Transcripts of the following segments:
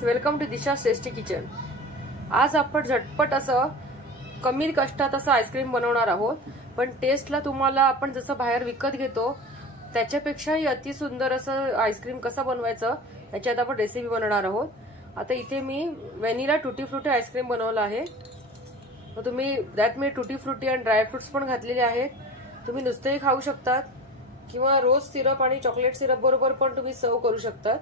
Friends, welcome to Disha tasty kitchen. आज आपण झटपट असं कमी कष्टात असं आईस्क्रीम बनवणार आहोत, पण टेस्टला तुम्हाला आपण जसं बाहेर विकत घेतो त्याच्यापेक्षाही अति सुंदर असं आईस्क्रीम कसं बनवायचं याची आता आपण रेसिपी बनवणार आहोत। आता इथे मी व्हॅनिला टुटी फ्रुटी आईस्क्रीम बनवला आहे। तर तुम्ही त्यात मी टुटी फ्रुटी आणि ड्राय फ्रुट्स पण घातलेले आहेत। तुम्ही नुसतेही खाऊ शकतात किंवा रोज सिरप आणि चॉकलेट सिरप बरोबर पण तुम्ही सर्व करू शकता।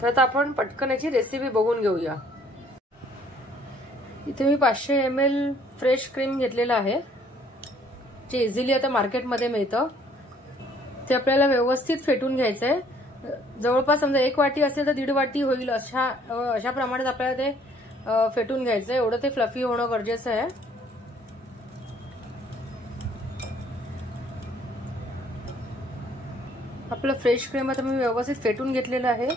तर आता आपण पटकन याची रेसिपी बघून घेऊया। इथे मी 500 ml फ्रेश क्रीम घेतलेला आहे, जे इझिली आता मार्केटमध्ये मिळतं। ते आपल्याला व्यवस्थित फेटून घ्यायचं आहे। जवळपास समजा 1 वाटी असेल तर 1.5 वाटी होईल अशा प्रमाणात आपल्याला ते फेटून घ्यायचं आहे। एवढं ते फ्लफी होणं गरजेचं आहे। आपलं फ्रेश क्रीम आता मी व्यवस्थित फेटून घेतलेलं आहे।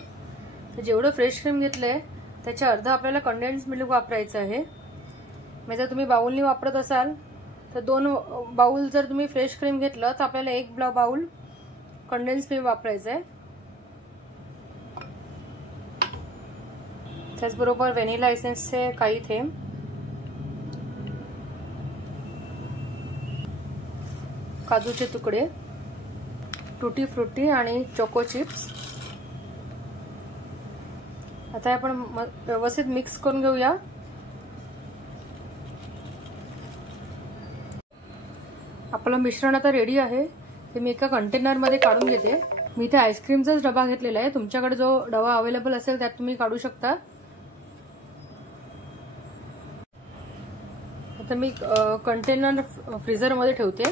जेवढं फ्रेश क्रीम घेतलंय त्याच्या अर्धा आपल्याला कंडेन्स मिल्क वापरायचं आहे। म्हणजे जर तुम्ही बाउलनी वापरत असाल तर 2 बाउल जर तुम्ही फ्रेश क्रीम घेतलं तर आपल्याला 1 बाउल कंडेन्स मिल्क वापरायचं आहे। त्याचबरोबर व्हॅनिला एसेन्सचे काही थेंब, काजूचे तुकडे, टुटी फ्रुटी आणि चोको चिप्स। आता आपण व्यवस्थित मिक्स करून घेऊया। आपलं मिश्रण आता रेडी आहे। ते मी एका कंटेनर मध्ये काढून घेते। मी इथे आईस्क्रीमचाच डबा घेतलेला आहे, तुमच्याकडे जो डबा अवेलेबल असेल त्यात तुम्ही काढू शकता। आता मी कंटेनर फ्रीजर मध्ये ठेवते।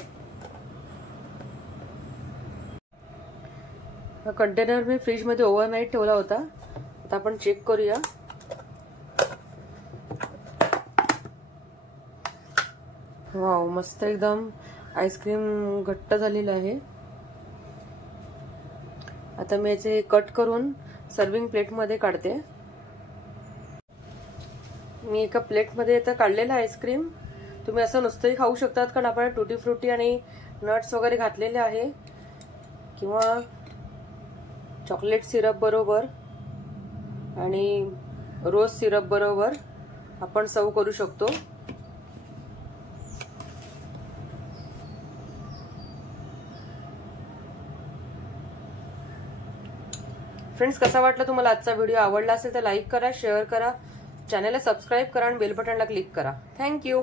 कंटेनर मी फ्रीज मध्ये ओव्हरनाईट ठेवला होता। आता आपण चेक करूया। वाव, मस्त एकदम आईस्क्रीम घट्ट झालेलं आहे। आता मी याचे कट करून सर्विंग प्लेट मध्ये काढते। मी एका प्लेट मध्ये आता काढलेला आईस्क्रीम। तुम्ही असं नुसतंही खाऊ शकतात, कारण आपण टुटी फ्रुटी आणि नट्स वगैरे घातलेले आहे, किंवा चॉकलेट सिरप बरोबर आणि रोज सिरप बरोबर आपण सर्व करू शकतो। फ्रेंड्स, कसा वाटला तुम्हाला आजचा व्हिडिओ? आवडला असेल तर लाईक करा, शेअर करा, चॅनलला सबस्क्राईब करा आणि बेल बटनला क्लिक करा। थँक्यू।